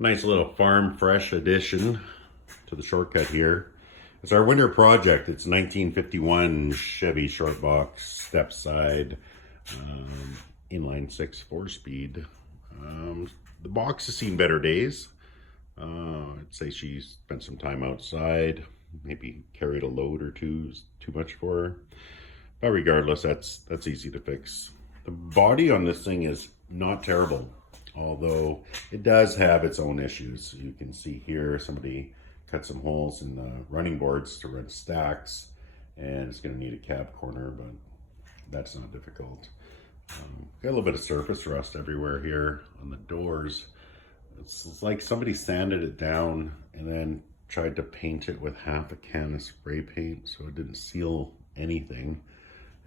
Nice little farm fresh addition to the shortcut here. It's our winter project. It's 1951 Chevy Shortbox step side inline 6 4-speed. The box has seen better days. I'd say she spent some time outside, maybe carried a load or two, too much for her. But regardless, that's easy to fix. The body on this thing is not terrible, although it does have its own issues. You can see here somebody cut some holes in the running boards to run stacks, and it's going to need a cab corner, but that's not difficult. Got a little bit of surface rust everywhere here on the doors. It's like somebody sanded it down and then tried to paint it with half a can of spray paint so it didn't seal anything,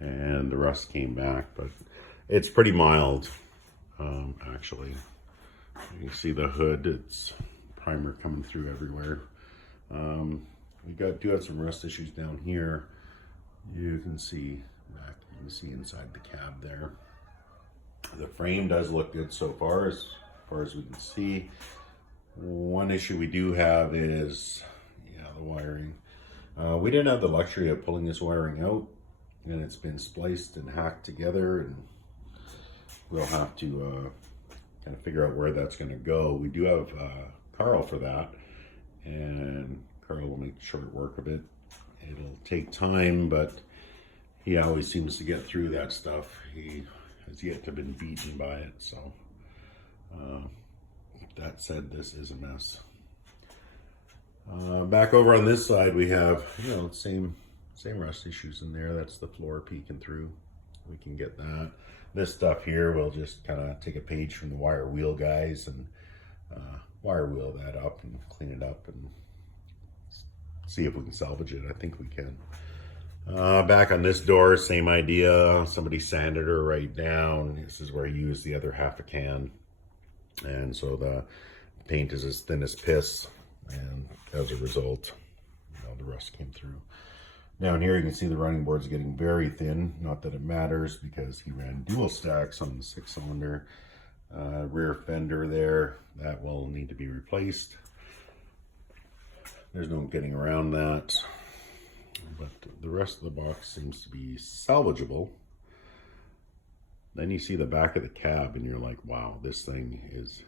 and the rust came back, but it's pretty mild. Actually, you can see the hood, it's primer coming through everywhere. We do have some rust issues down here. You can see back, you can see inside the cab there. The frame does look good so far as we can see. One issue we do have is, the wiring. We didn't have the luxury of pulling this wiring out, and it's been spliced and hacked together, and we'll have to kind of figure out where that's going to go. We do have Carl for that, and Carl will make short work of it. It'll take time, but he always seems to get through that stuff. He has yet to have been beaten by it, so that said, this is a mess. Back over on this side, we have same rust issues in there. That's the floor peeking through. We can get that. This stuff here, we'll just kind of take a page from the wire wheel guys and wire wheel that up and clean it up and see if we can salvage it. I think we can. Back on this door, same idea. Somebody sanded her right down. This is where I use the other half a can, and so the paint is as thin as piss, and as a result, the rust came through. Down here you can see the running board's getting very thin. Not that it matters because he ran dual stacks on the 6-cylinder. Rear fender there, that will need to be replaced. There's no getting around that. But the rest of the box seems to be salvageable. Then you see the back of the cab and you're like, wow, this thing is,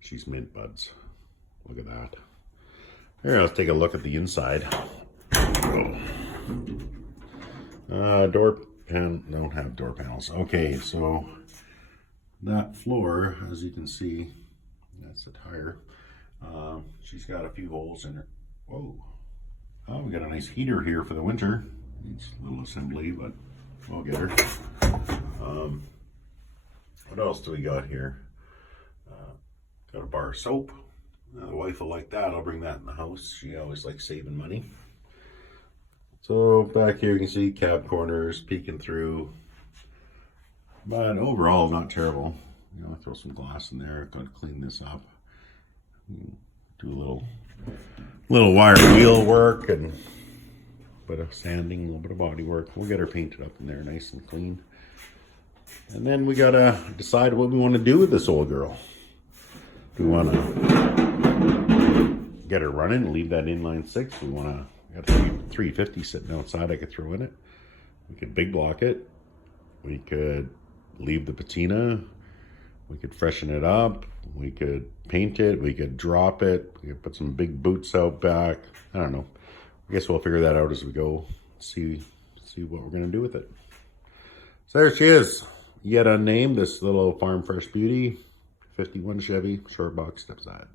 she's mint buds. Look at that. Here, let's take a look at the inside. Door panel, don't have door panels. Okay, so that floor, as you can see, that's the tire. She's got a few holes in her. Whoa. Oh, we got a nice heater here for the winter. Needs a little assembly, but we'll get her. What else do we got here? Got a bar of soap. The wife will like that. I'll bring that in the house. She always likes saving money. So back here you can see cab corners peeking through, but overall not terrible. Throw some glass in there. Got to clean this up. Do a little wire wheel work and a bit of sanding, a little bit of body work. We'll get her painted up in there nice and clean. And then we gotta decide what we want to do with this old girl. Do we want to get her running and leave that inline 6? We want to. Got a 350 sitting outside I could throw in it. We could big block it. We could leave the patina. We could freshen it up. We could paint it. We could drop it. We could put some big boots out back. I don't know. I guess we'll figure that out as we go. See what we're going to do with it. So there she is. Yet unnamed, this little farm fresh beauty. 51 Chevy Shortbox step side.